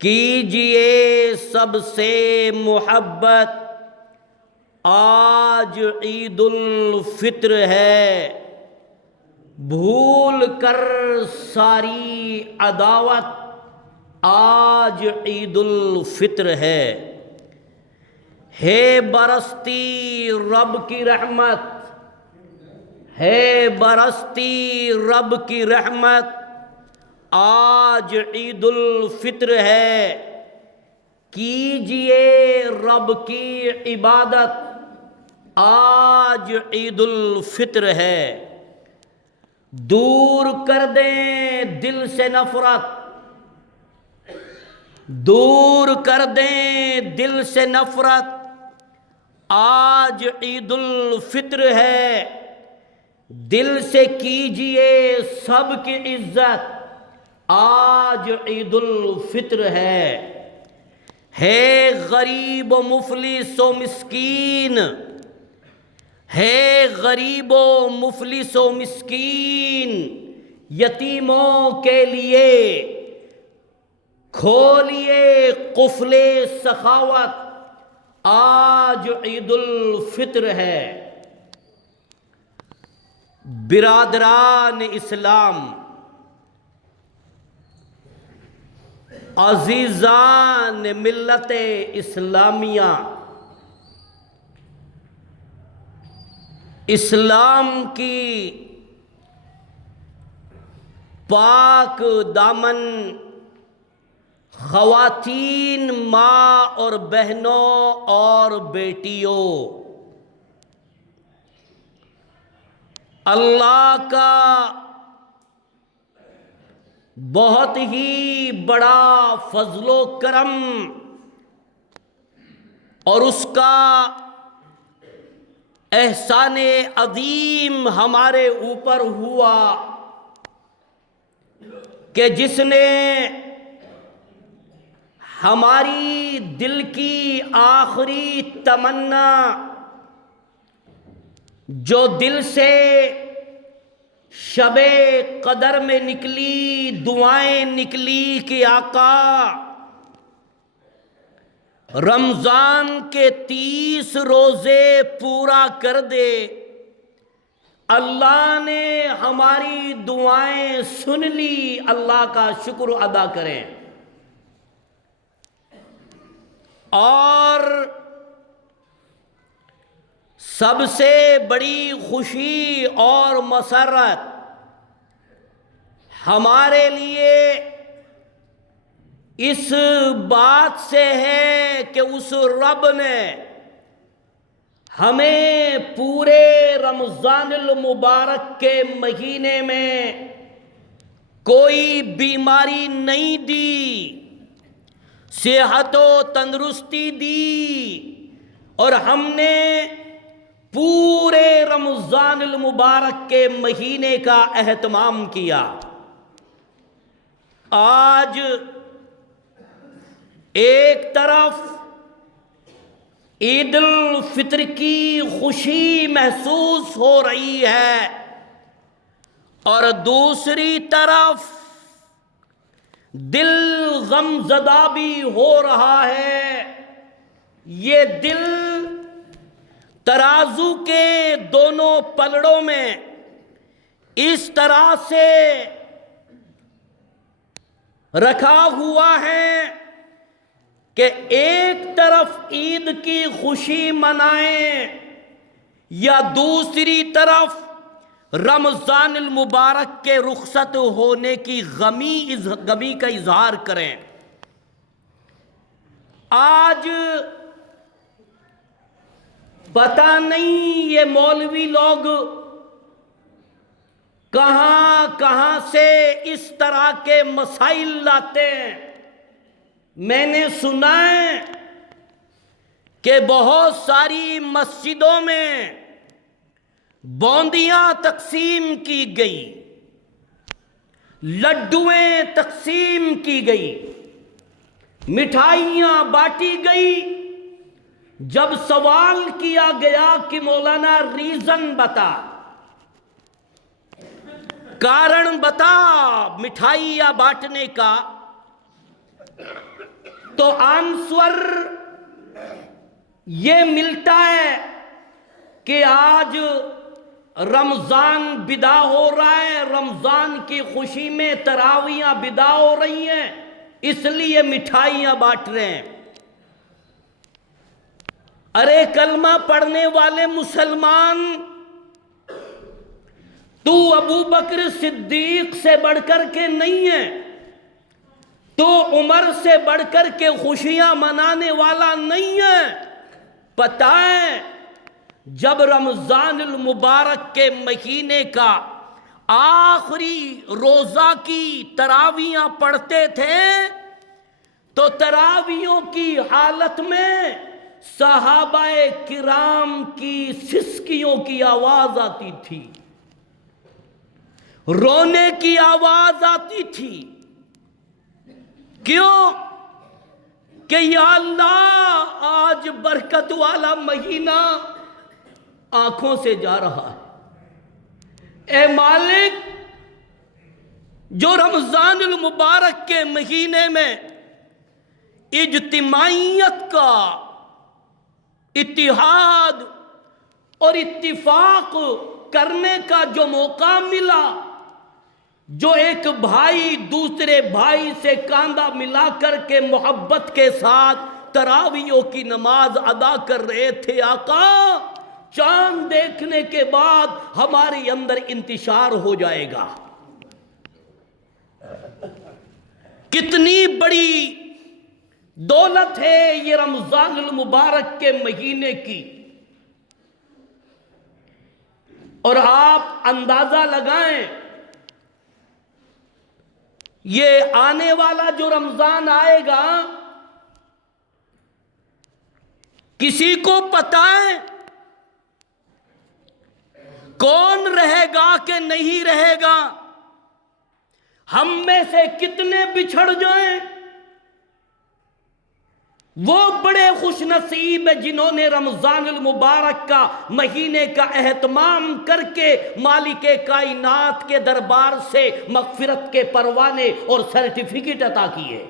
کیجئے سب سے محبت، آج عید الفطر ہے، بھول کر ساری عداوت، آج عید الفطر ہے برستی رب کی رحمت، ہے برستی رب کی رحمت، آج عید الفطر ہے، کیجئے رب کی عبادت، آج عید الفطر ہے۔ دور کر دیں دل سے نفرت، دور کر دیں دل سے نفرت، آج عید الفطر ہے، دل سے کیجئے سب کی عزت، آج عید الفطر ہے غریب و مفلس و مسکین، ہے غریب و مفلس و مسکین، یتیموں کے لیے کھولیے قفل سخاوت، آج عید الفطر ہے۔ برادران اسلام، عزیزان ملت اسلامیہ، اسلام کی پاک دامن خواتین، ماں اور بہنوں اور بیٹیوں، اللہ کا بہت ہی بڑا فضل و کرم اور اس کا احسان عظیم ہمارے اوپر ہوا کہ جس نے ہماری دل کی آخری تمنا، جو دل سے شب قدر میں نکلی، دعائیں نکلی کہ آقا رمضان کے 30 روزے پورا کر دے، اللہ نے ہماری دعائیں سن لی، اللہ کا شکر ادا کریں۔ اور سب سے بڑی خوشی اور مسرت ہمارے لیے اس بات سے ہے کہ اس رب نے ہمیں پورے رمضان المبارک کے مہینے میں کوئی بیماری نہیں دی، صحت و تندرستی دی، اور ہم نے پورے رمضان المبارک کے مہینے کا اہتمام کیا۔ آج ایک طرف عید الفطر کی خوشی محسوس ہو رہی ہے اور دوسری طرف دل غم زدہ بھی ہو رہا ہے۔ یہ دل ترازو کے دونوں پلڑوں میں اس طرح سے رکھا ہوا ہے کہ ایک طرف عید کی خوشی منائیں یا دوسری طرف رمضان المبارک کے رخصت ہونے کی غمی کا اظہار کریں۔ آج پتہ نہیں یہ مولوی لوگ کہاں کہاں سے اس طرح کے مسائل لاتے ہیں۔ میں نے سنا ہے کہ بہت ساری مسجدوں میں بوندیاں تقسیم کی گئی، لڈویں تقسیم کی گئی، مٹھائیاں بانٹی گئی۔ جب سوال کیا گیا کہ مولانا ریزن بتا، کارن بتا مٹھائیاں بانٹنے کا، تو آنسور یہ ملتا ہے کہ آج رمضان بدا ہو رہا ہے، رمضان کی خوشی میں تراویحاں بدا ہو رہی ہیں، اس لیے مٹھائیاں بانٹ رہے ہیں۔ ارے کلمہ پڑھنے والے مسلمان، تو ابو بکر صدیق سے بڑھ کر کے نہیں ہے، تو عمر سے بڑھ کر کے خوشیاں منانے والا نہیں ہے۔ پتہ ہے جب رمضان المبارک کے مہینے کا آخری روزہ کی تراویحاں پڑھتے تھے تو تراویحوں کی حالت میں صحابہ کرام کی سسکیوں کی آواز آتی تھی، رونے کی آواز آتی تھی۔ کیوں؟ کہ یا اللہ آج برکت والا مہینہ آنکھوں سے جا رہا ہے، اے مالک جو رمضان المبارک کے مہینے میں اجتماعیت کا، اتحاد اور اتفاق کرنے کا جو موقع ملا، جو ایک بھائی دوسرے بھائی سے کاندھا ملا کر کے محبت کے ساتھ تراویحوں کی نماز ادا کر رہے تھے، آقا چاند دیکھنے کے بعد ہمارے اندر انتشار ہو جائے گا۔ کتنی بڑی دولت ہے یہ رمضان المبارک کے مہینے کی، اور آپ اندازہ لگائیں یہ آنے والا جو رمضان آئے گا، کسی کو پتہ ہے کون رہے گا کہ نہیں رہے گا؟ ہم میں سے کتنے بچھڑ جائیں؟ وہ بڑے خوش نصیب ہیں جنہوں نے رمضان المبارک کا مہینے کا اہتمام کر کے مالک کائنات کے دربار سے مغفرت کے پروانے اور سرٹیفکیٹ عطا کیے۔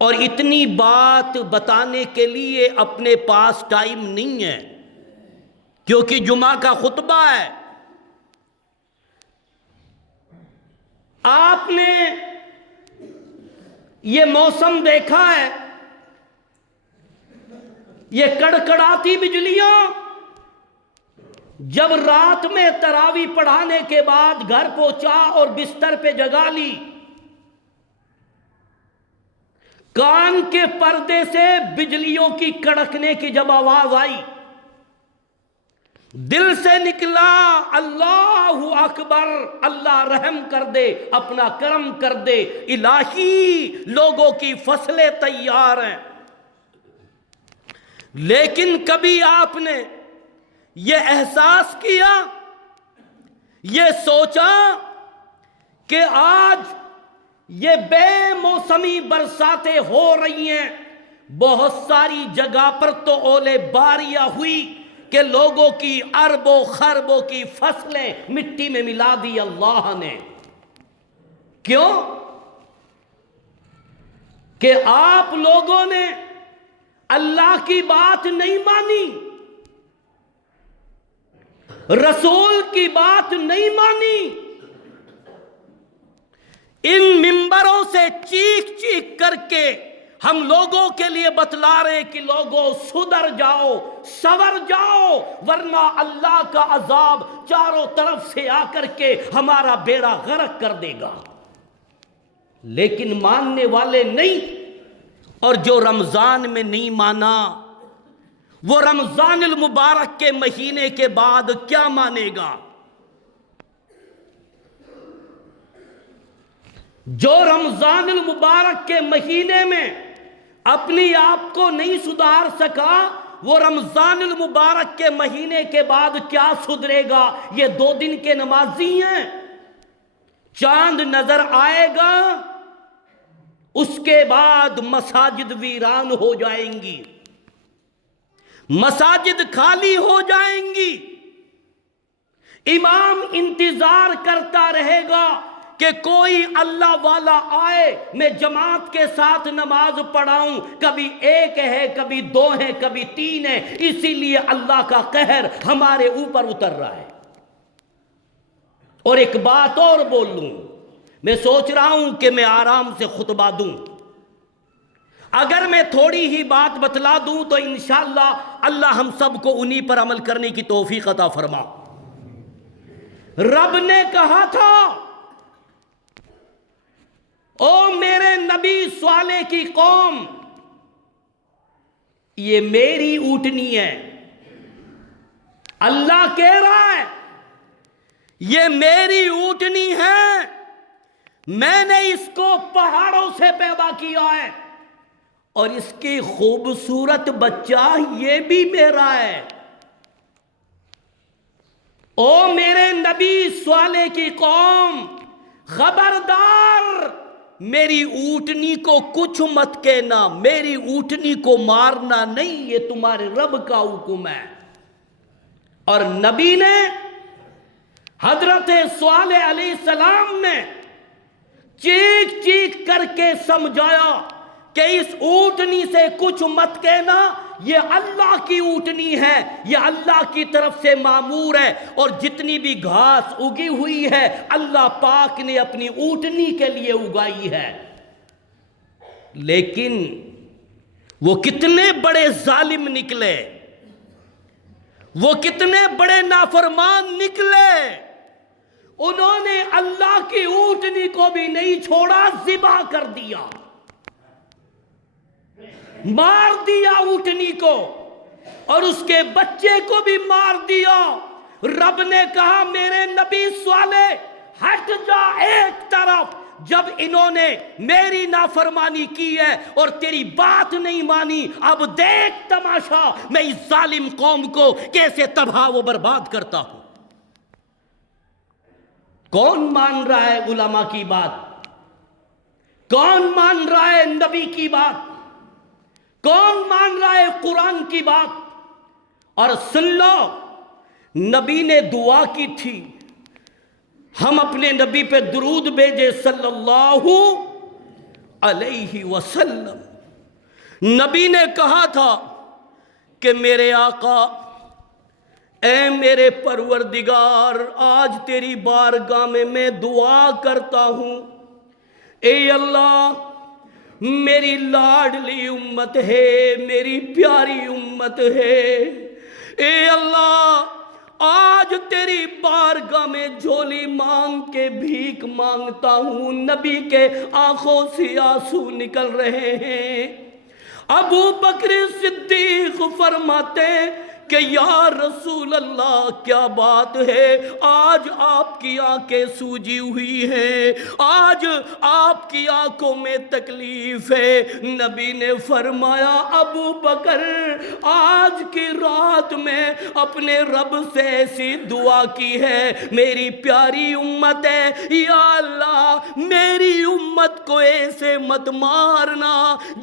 اور اتنی بات بتانے کے لیے اپنے پاس ٹائم نہیں ہے، کیونکہ جمعہ کا خطبہ ہے۔ آپ نے یہ موسم دیکھا ہے، یہ کڑکڑاتی بجلیاں جب رات میں تراویح پڑھانے کے بعد گھر پہنچا اور بستر پہ جگا لی، کان کے پردے سے بجلیوں کی کڑکنے کی جب آواز آئی، دل سے نکلا اللہ اکبر، اللہ رحم کر دے، اپنا کرم کر دے، الہی لوگوں کی فصلیں تیار ہیں۔ لیکن کبھی آپ نے یہ احساس کیا، یہ سوچا کہ آج یہ بے موسمی برساتیں ہو رہی ہیں، بہت ساری جگہ پر تو اولے باریاں ہوئی کہ لوگوں کی اربوں خربوں کی فصلیں مٹی میں ملا دی اللہ نے۔ کیوں؟ کہ آپ لوگوں نے اللہ کی بات نہیں مانی، رسول کی بات نہیں مانی۔ ان ممبروں سے چیخ چیخ کر کے ہم لوگوں کے لیے بتلا رہے کہ لوگوں سدھر جاؤ، سنور جاؤ، ورنہ اللہ کا عذاب چاروں طرف سے آ کر کے ہمارا بیڑا غرق کر دے گا۔ لیکن ماننے والے نہیں، اور جو رمضان میں نہیں مانا وہ رمضان المبارک کے مہینے کے بعد کیا مانے گا؟ جو رمضان المبارک کے مہینے میں اپنی آپ کو نہیں سدھار سکا، وہ رمضان المبارک کے مہینے کے بعد کیا سدھرے گا؟ یہ 2 دن کے نمازی ہیں، چاند نظر آئے گا، اس کے بعد مساجد ویران ہو جائیں گی، مساجد خالی ہو جائیں گی، امام انتظار کرتا رہے گا کہ کوئی اللہ والا آئے میں جماعت کے ساتھ نماز پڑھاؤں، کبھی ایک ہے، کبھی دو ہیں، کبھی تین ہیں، اسی لیے اللہ کا قہر ہمارے اوپر اتر رہا ہے۔ اور ایک بات اور بول لوں، میں سوچ رہا ہوں کہ میں آرام سے خطبہ دوں، اگر میں تھوڑی ہی بات بتلا دوں تو انشاءاللہ اللہ ہم سب کو انہی پر عمل کرنے کی توفیق عطا فرما۔ رب نے کہا تھا، او میرے نبی صالح کی قوم، یہ میری اونٹنی ہے۔ اللہ کہہ رہا ہے یہ میری اونٹنی ہے، میں نے اس کو پہاڑوں سے پیدا کیا ہے، اور اس کی خوبصورت بچہ یہ بھی میرا ہے۔ او میرے نبی صالح کی قوم، خبردار میری اونٹنی کو کچھ مت کہنا، میری اونٹنی کو مارنا نہیں، یہ تمہارے رب کا حکم ہے۔ اور نبی نے، حضرت صالح علیہ السلام نے چیخ چیخ کر کے سمجھایا کہ اس اونٹنی سے کچھ مت کہنا، یہ اللہ کی اونٹنی ہے، یہ اللہ کی طرف سے مامور ہے، اور جتنی بھی گھاس اگی ہوئی ہے اللہ پاک نے اپنی اونٹنی کے لیے اگائی ہے۔ لیکن وہ کتنے بڑے ظالم نکلے، وہ کتنے بڑے نافرمان نکلے، انہوں نے اللہ کی اونٹنی کو بھی نہیں چھوڑا، ذبح کر دیا، مار دیا اونٹنی کو، اور اس کے بچے کو بھی مار دیا۔ رب نے کہا میرے نبی صالح ہٹ جا ایک طرف، جب انہوں نے میری نافرمانی کی ہے اور تیری بات نہیں مانی، اب دیکھ تماشا میں اس ظالم قوم کو کیسے تباہ و برباد کرتا ہوں۔ کون مان رہا ہے علماء کی بات؟ کون مان رہا ہے نبی کی بات؟ کون مان رہا ہے قرآن کی بات؟ اور سن لو، نبی نے دعا کی تھی، ہم اپنے نبی پہ درود بھیجے صلی اللہ علیہ وسلم۔ نبی نے کہا تھا کہ میرے آقا، اے میرے پروردگار، آج تیری بارگاہ میں دعا کرتا ہوں، اے اللہ میری لاڈلی امت ہے، میری پیاری امت ہے، اے اللہ آج تیری بارگاہ میں جھولی مانگ کے بھیک مانگتا ہوں۔ نبی کے آنکھوں سے آنسو نکل رہے ہیں۔ ابو بکر صدیق فرماتے کہ یا رسول اللہ کیا بات ہے، آج آپ کی آنکھیں سوجی ہوئی ہیں، آج آپ کی آنکھوں میں تکلیف ہے۔ نبی نے فرمایا ابو بکر، آج کی رات میں اپنے رب سے ایسی دعا کی ہے، میری پیاری امت ہے، یا اللہ میری امت کو ایسے مت مارنا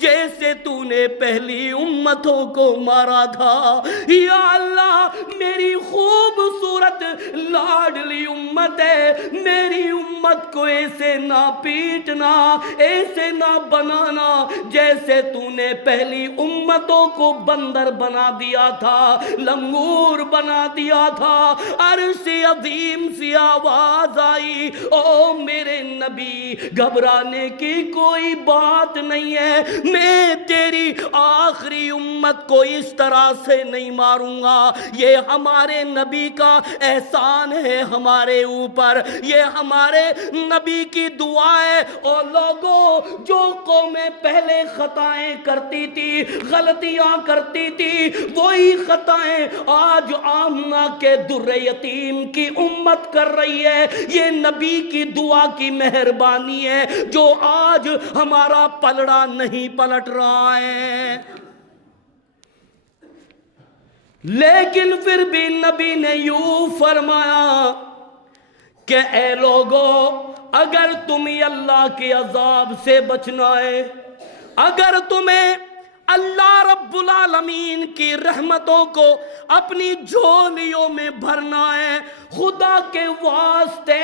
جیسے تو نے پہلی امتوں کو مارا تھا، یا اللہ میری خوبصورت لاڈلی امت ہے، میری امت کو ایسے نہ پیٹنا، ایسے نہ بنانا جیسے تو نے پہلی امتوں کو بندر بنا دیا تھا، لنگور بنا دیا تھا۔ عرش عظیم سی آواز آئی، او میرے نبی گھبرانے کی کوئی بات نہیں ہے، میں تیری آخری امت کو اس طرح سے نہیں ماروں گا، یہ ہمارے نبی کا احسان ہے ہمارے اوپر، یہ ہمارے نبی کی دعا ہے۔ اور لوگوں، جو قومیں پہلے خطائیں کرتی تھی، غلطیاں کرتی تھی، وہی خطائیں آج آمنہ کے در یتیم کی امت کر رہی ہے۔ یہ نبی کی دعا کی مہربانی ہے جو آج ہمارا پلڑا نہیں پلٹ رہا ہے۔ لیکن پھر بھی نبی نے یوں فرمایا کہ اے لوگو، اگر تمہیں اللہ کے عذاب سے بچنا ہے، اگر تمہیں اللہ رب العالمین کی رحمتوں کو اپنی جھولیوں میں بھرنا ہے۔ خدا کے واسطے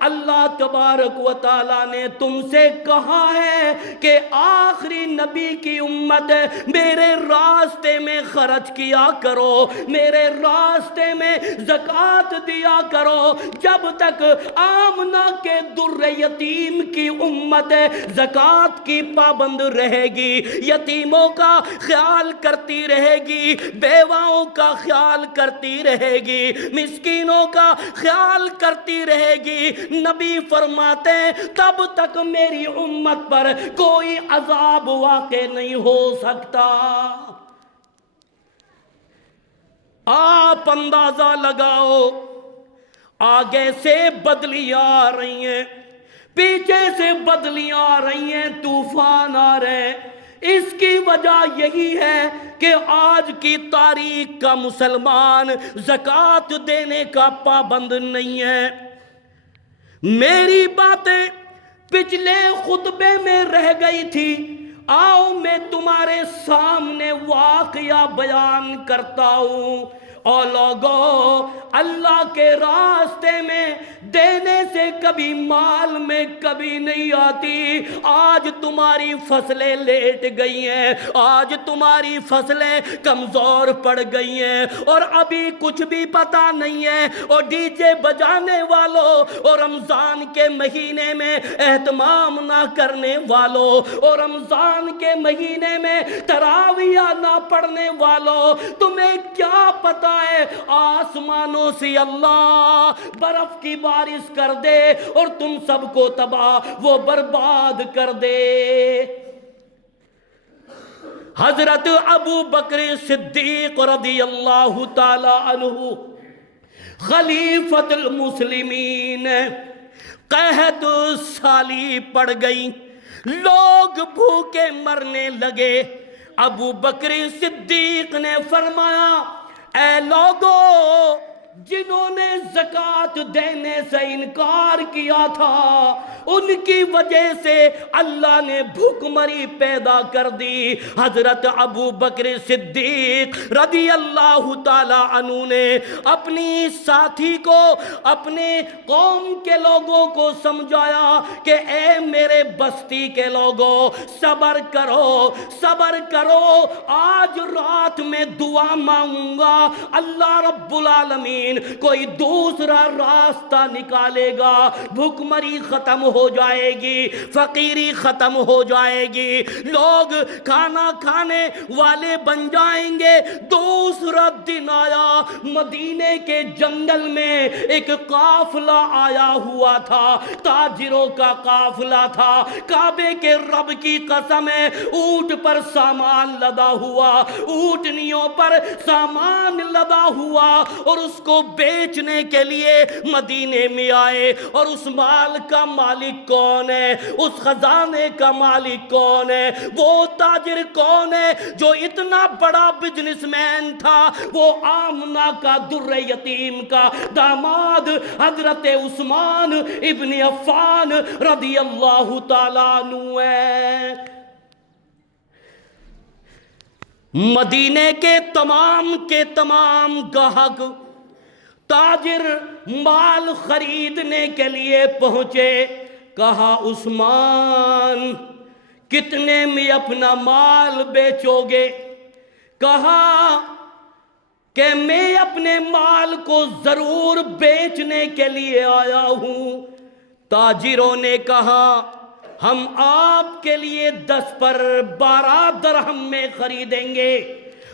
اللہ تبارک و تعالیٰ نے تم سے کہا ہے کہ آخری نبی کی امت میرے راستے میں خرچ کیا کرو، میرے راستے میں زکوٰۃ دیا کرو۔ جب تک آمنہ کے در یتیم کی امت زکوٰۃ کی پابند رہے گی، یتیموں کا خیال کرتی رہے گی، بیواؤں کا خیال کرتی رہے گی، مسکینوں کا خیال کرتی رہے گی، نبی فرماتے ہیں تب تک میری امت پر کوئی عذاب واقع نہیں ہو سکتا۔ آپ اندازہ لگاؤ، آگے سے بدلیاں آ رہی ہیں، پیچھے سے بدلیاں آ رہی ہیں، طوفان آ رہے ہیں۔ اس کی وجہ یہی ہے کہ آج کی تاریخ کا مسلمان زکوٰۃ دینے کا پابند نہیں ہے۔ میری باتیں پچھلے خطبے میں رہ گئی تھی، آؤ میں تمہارے سامنے واقعہ بیان کرتا ہوں۔ اور لوگوں، اللہ کے راستے میں دینے سے کبھی مال میں کبھی نہیں آتی۔ آج تمہاری فصلیں لیٹ گئی ہیں، آج تمہاری فصلیں کمزور پڑ گئی ہیں، اور ابھی کچھ بھی پتہ نہیں ہے۔ اور ڈی جے بجانے والوں اور رمضان کے مہینے میں اہتمام نہ کرنے والوں اور رمضان کے مہینے میں تراویح نہ پڑھنے والوں، تمہیں کیا پتہ ہے آسمانوں سے اللہ برف کی بارش کر دے اور تم سب کو تباہ و برباد کر دے۔ حضرت ابو بکر صدیق رضی اللہ تعالی عنہ خلیفۃ المسلمین، قحط سالی پڑ گئی، لوگ بھوکے مرنے لگے۔ ابو بکر صدیق نے فرمایا، اے لوگو، جنہوں نے زکوٰۃ دینے سے انکار کیا تھا ان کی وجہ سے اللہ نے بھوک مری پیدا کر دی۔ حضرت ابو بکر صدیق رضی اللہ تعالی عنہ نے اپنی ساتھی کو، اپنے قوم کے لوگوں کو سمجھایا کہ اے میرے بستی کے لوگوں، صبر کرو، صبر کرو، آج رات میں دعا مانگوں گا، اللہ رب العالمین کوئی دوسرا راستہ نکالے گا، بھوک مری ختم ہو جائے گی، فقیری ختم ہو جائے گی، لوگ کھانا کھانے والے بن جائیں گے۔ دوسرا دن آیا، مدینے کے جنگل میں ایک قافلہ آیا ہوا تھا، تاجروں کا قافلہ تھا، کعبے کے رب کی قسم ہے، اونٹ پر سامان لدا ہوا، اونٹنیوں پر سامان لدا ہوا، اور اس کو بیچنے کے لیے مدینے میں آئے۔ اور اس مال کا مالک کون ہے؟ اس خزانے کا مالک کون ہے؟ وہ تاجر کون ہے جو اتنا بڑا بزنس مین تھا؟ وہ آمنہ کا در یتیم کا داماد حضرت عثمان ابن عفان رضی اللہ تعالیٰ عنہ ہے۔ مدینے کے تمام گاہک تاجر مال خریدنے کے لیے پہنچے۔ کہا، عثمان کتنے میں اپنا مال بیچو گے؟ کہا کہ میں اپنے مال کو ضرور بیچنے کے لیے آیا ہوں۔ تاجروں نے کہا، ہم آپ کے لیے 10 پر 12 درہم میں خریدیں گے۔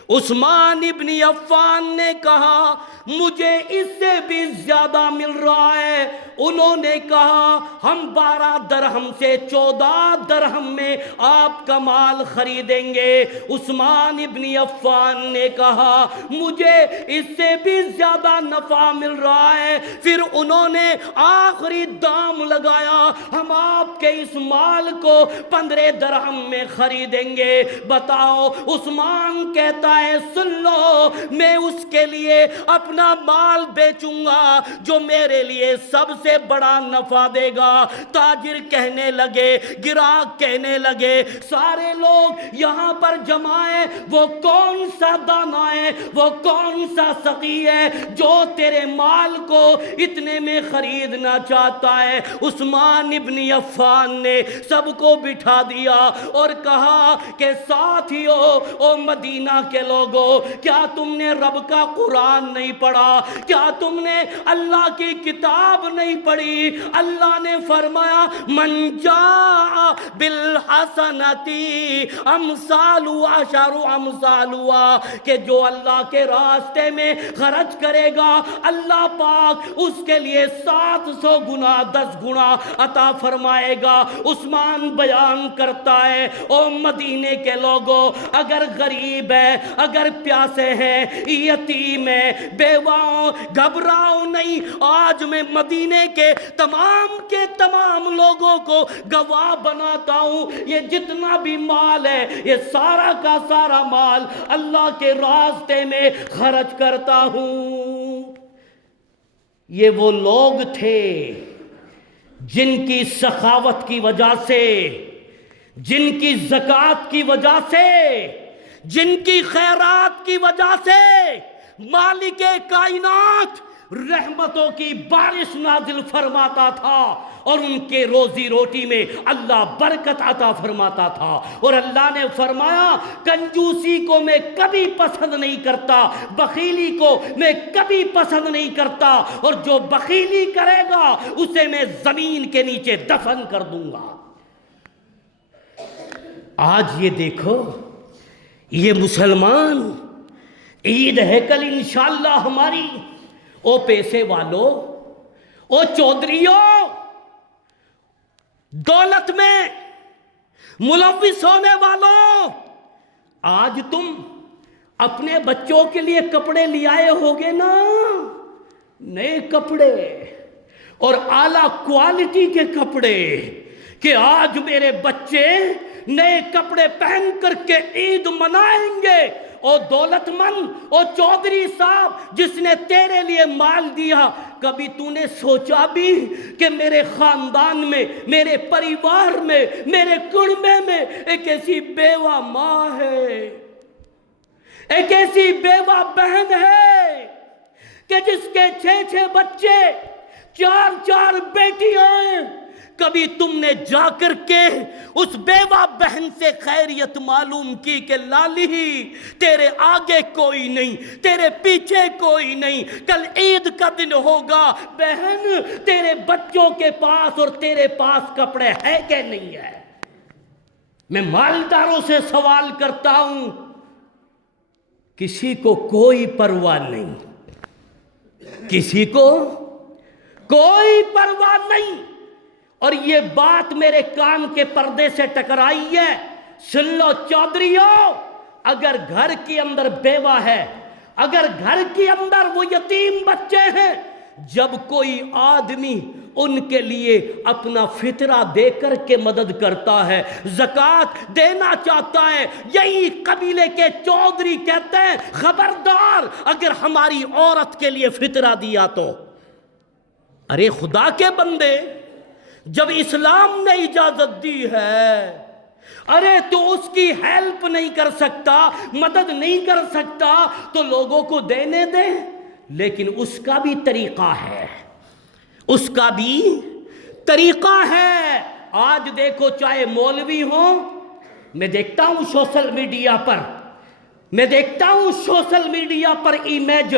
عثمان ابن عفان نے کہا، مجھے اس سے بھی زیادہ مل رہا ہے۔ انہوں نے کہا، ہم 12 درہم سے 14 درہم میں آپ کا مال خریدیں گے۔ عثمان ابن عفان نے کہا، مجھے اس سے بھی زیادہ نفع مل رہا ہے۔ پھر انہوں نے آخری دام لگایا، ہم آپ آپ کے اس مال کو 15 درہم میں خریدیں گے۔ بتاؤ، عثمان کہتا ہے سن لو، میں اس کے لیے اپنا مال بیچوں گا جو میرے لیے سب سے بڑا نفع دے گا۔ تاجر کہنے لگے، گراہک کہنے لگے، سارے لوگ یہاں پر جمع ہیں، وہ کون سا دانا ہے، وہ کون سا سخی ہے جو تیرے مال کو اتنے میں خریدنا چاہتا ہے؟ عثمان ابن عفان نے سب کو بٹھا دیا اور کہا کہ ساتھیو، او مدینہ کے لوگوں، کیا تم نے رب کا قرآن نہیں پڑھا؟ کیا تم نے اللہ کی کتاب نہیں پڑھی؟ اللہ نے فرمایا من جاء بالحسنتی امثال عشر امثالها، کہ جو اللہ کے راستے میں خرچ کرے گا اللہ پاک اس کے لیے 700 گنا 10 گنا عطا فرمائے گا۔ عثمان بیان کرتا ہے، او مدینے کے لوگوں، اگر غریب ہے، اگر پیاسے ہیں، یتیم ہے، بیواؤں، گھبراؤ نہیں۔ آج میں مدینے کے تمام لوگوں کو گواہ بناتا ہوں، یہ جتنا بھی مال ہے یہ سارا کا سارا مال اللہ کے راستے میں خرچ کرتا ہوں۔ یہ وہ لوگ تھے جن کی سخاوت کی وجہ سے، جن کی زکوٰۃ کی وجہ سے، جن کی خیرات کی وجہ سے مالک کائنات رحمتوں کی بارش نازل فرماتا تھا اور ان کے روزی روٹی میں اللہ برکت عطا فرماتا تھا۔ اور اللہ نے فرمایا کنجوسی کو میں کبھی پسند نہیں کرتا، بخیلی کو میں کبھی پسند نہیں کرتا، اور جو بخیلی کرے گا اسے میں زمین کے نیچے دفن کر دوں گا۔ آج یہ دیکھو، یہ مسلمان، عید ہے کل انشاءاللہ ہماری۔ او پیسے والوں، او چودھریوں، دولت میں ملوث ہونے والوں، آج تم اپنے بچوں کے لیے کپڑے لے آئے ہوگے نا، نئے کپڑے اور اعلیٰ کوالٹی کے کپڑے، کہ آج میرے بچے نئے کپڑے پہن کر کے عید منائیں گے۔ او دولت مند، او چودھری صاحب جس نے تیرے لیے مال دیا، کبھی تو نے سوچا بھی کہ میرے خاندان میں، میرے پریوار میں، میرے کنبے میں ایک ایسی بیوہ ماں ہے، ایک ایسی بیوہ بہن ہے کہ جس کے 6 بچے، 4 بیٹیاں ہیں؟ کبھی تم نے جا کر کے اس بیوہ بہن سے خیریت معلوم کی کہ لالی تیرے آگے کوئی نہیں، تیرے پیچھے کوئی نہیں، کل عید کا دن ہوگا، بہن تیرے بچوں کے پاس اور تیرے پاس کپڑے ہے کہ نہیں ہے؟ میں مالداروں سے سوال کرتا ہوں، کسی کو کوئی پرواہ نہیں، کسی کو کوئی پرواہ نہیں۔ اور یہ بات میرے کان کے پردے سے ٹکرائی ہے، سن لو چودھریوں، اگر گھر کے اندر بیوہ ہے، اگر گھر کے اندر وہ یتیم بچے ہیں، جب کوئی آدمی ان کے لیے اپنا فطرہ دے کر کے مدد کرتا ہے، زکوٰۃ دینا چاہتا ہے، یہی قبیلے کے چودھری کہتے ہیں خبردار اگر ہماری عورت کے لیے فطرہ دیا تو۔ ارے خدا کے بندے، جب اسلام نے اجازت دی ہے، ارے تو اس کی ہیلپ نہیں کر سکتا، مدد نہیں کر سکتا، تو لوگوں کو دینے دے۔ لیکن اس کا بھی طریقہ ہے، اس کا بھی طریقہ ہے۔ آج دیکھو، چاہے مولوی ہوں، میں دیکھتا ہوں سوشل میڈیا پر امیج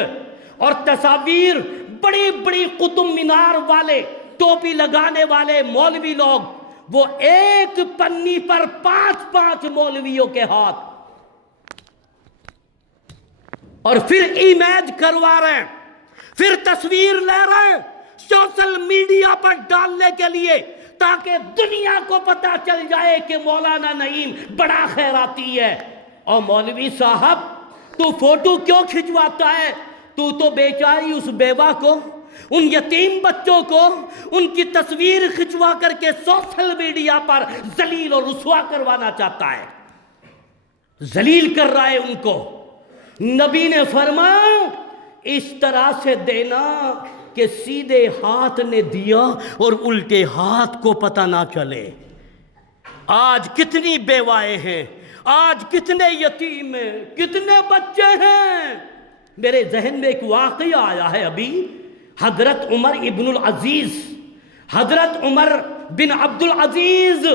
اور تصاویر، بڑی بڑی قطب مینار والے، ٹوپی لگانے والے مولوی لوگ، وہ ایک پنی پر 5 مولویوں کے ہاتھ، اور پھر امیج کروا رہے ہیں، پھر تصویر لے رہے ہیں سوشل میڈیا پر ڈالنے کے لیے، تاکہ دنیا کو پتا چل جائے کہ مولانا نعیم بڑا خیراتی ہے۔ اور مولوی صاحب، تو فوٹو کیوں کھنچواتا ہے؟ تو بیچاری اس بیوہ کو ان یتیم بچوں کو ان کی تصویر کھنچوا کر کے سوشل میڈیا پر ذلیل اور رسوا کروانا چاہتا ہے، ذلیل کر رہا ہے ان کو۔ نبی نے فرمایا اس طرح سے دینا کہ سیدھے ہاتھ نے دیا اور الٹے ہاتھ کو پتہ نہ چلے۔ آج کتنی بیوائیں ہیں، آج کتنے یتیم ہیں، کتنے بچے ہیں۔ میرے ذہن میں ایک واقعہ آیا ہے ابھی، حضرت عمر ابن العزیز، حضرت عمر بن عبد العزیز،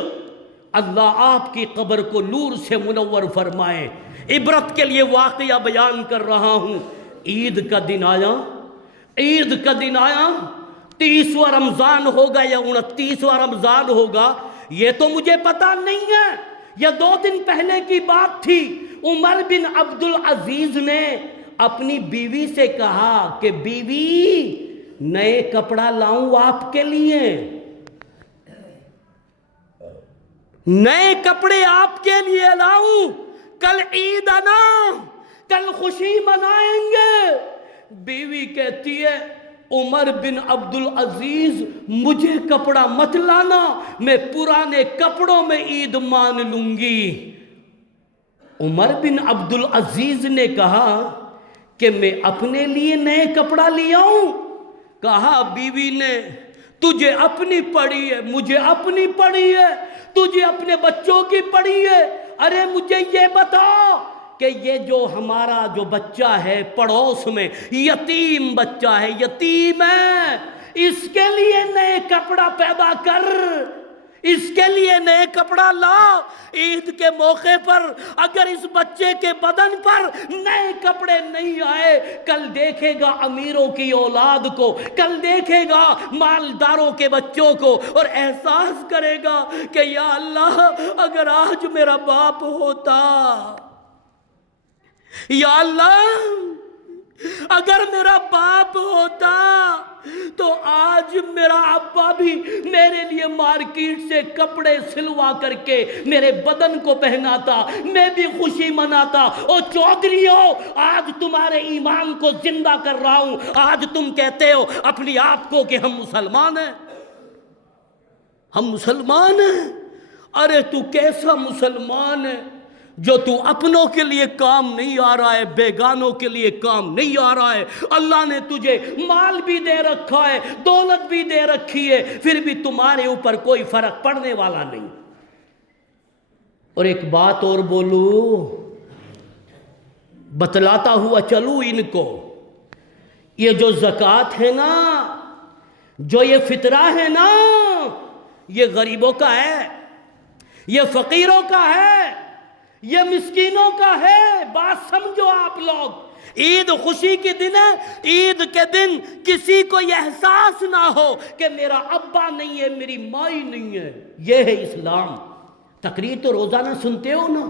اللہ آپ کی قبر کو نور سے منور فرمائے۔ عبرت کے لیے واقعہ بیان کر رہا ہوں۔ عید کا دن آیا، عید کا دن آیا، 30واں رمضان ہوگا یا 29واں رمضان ہوگا یہ تو مجھے پتا نہیں ہے، یہ 2 دن پہلے کی بات تھی۔ عمر بن عبد العزیز نے اپنی بیوی سے کہا کہ بیوی نئے کپڑا لاؤں آپ کے لیے، نئے کپڑے آپ کے لیے لاؤں، کل عید آنا، کل خوشی منائیں گے۔ بیوی کہتی ہے عمر بن عبد العزیز مجھے کپڑا مت لانا، میں پرانے کپڑوں میں عید مان لوں گی۔ عمر بن عبد العزیز نے کہا کہ میں اپنے لیے نئے کپڑا لے آؤں؟ کہا بیوی نے تجھے اپنی پڑی ہے، مجھے اپنی پڑی ہے، تجھے اپنے بچوں کی پڑی ہے، ارے مجھے یہ بتا کہ یہ جو ہمارا جو بچہ ہے پڑوس میں یتیم بچہ ہے، یتیم ہے، اس کے لیے نئے کپڑا پیدا کر، اس کے لیے نئے کپڑا لا۔ عید کے موقع پر اگر اس بچے کے بدن پر نئے کپڑے نہیں آئے، کل دیکھے گا امیروں کی اولاد کو، کل دیکھے گا مالداروں کے بچوں کو، اور احساس کرے گا کہ یا اللہ اگر آج میرا باپ ہوتا، یا اللہ اگر میرا باپ ہوتا تو آج میرا ابا بھی میرے لیے مارکیٹ سے کپڑے سلوا کر کے میرے بدن کو پہناتا، میں بھی خوشی مناتا۔ او چودھریوں، آج تمہارے ایمان کو زندہ کر رہا ہوں۔ آج تم کہتے ہو اپنی آپ کو کہ ہم مسلمان ہیں، ہم مسلمان ہیں۔ ارے تو کیسا مسلمان ہے جو تو اپنوں کے لیے کام نہیں آ رہا ہے، بیگانوں کے لیے کام نہیں آ رہا ہے۔ اللہ نے تجھے مال بھی دے رکھا ہے، دولت بھی دے رکھی ہے، پھر بھی تمہارے اوپر کوئی فرق پڑنے والا نہیں۔ اور ایک بات اور بولوں، بتلاتا ہوا چلوں ان کو، یہ جو زکوٰۃ ہے نا، جو یہ فطرہ ہے نا، یہ غریبوں کا ہے، یہ فقیروں کا ہے، یہ مسکینوں کا ہے۔ بات سمجھو آپ لوگ، عید خوشی کی دن ہے، عید کے دن کسی کو یہ احساس نہ ہو کہ میرا ابا نہیں ہے، میری مائی نہیں ہے۔ یہ ہے اسلام۔ تقریر تو روزانہ سنتے ہو نا،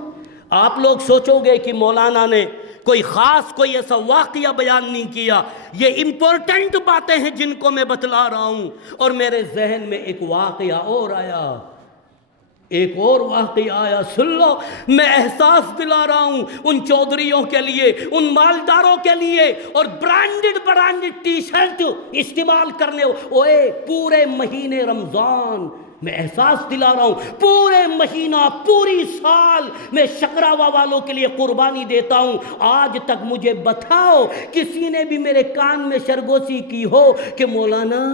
آپ لوگ سوچو گے کہ مولانا نے کوئی خاص کوئی ایسا واقعہ بیان نہیں کیا، یہ امپورٹنٹ باتیں ہیں جن کو میں بتلا رہا ہوں۔ اور میرے ذہن میں ایک واقعہ اور آیا، ایک اور واقعہ آیا، سن لو، میں احساس دلا رہا ہوں ان چودھریوں کے لیے، ان مالداروں کے لیے، اور برانڈڈ ٹی شرٹ استعمال کرنے اوئے پورے مہینے رمضان میں احساس دلا رہا ہوں، پورے مہینہ پوری سال میں شکراوا والوں کے لیے قربانی دیتا ہوں۔ آج تک مجھے بتاؤ کسی نے بھی میرے کان میں سرگوشی کی ہو کہ مولانا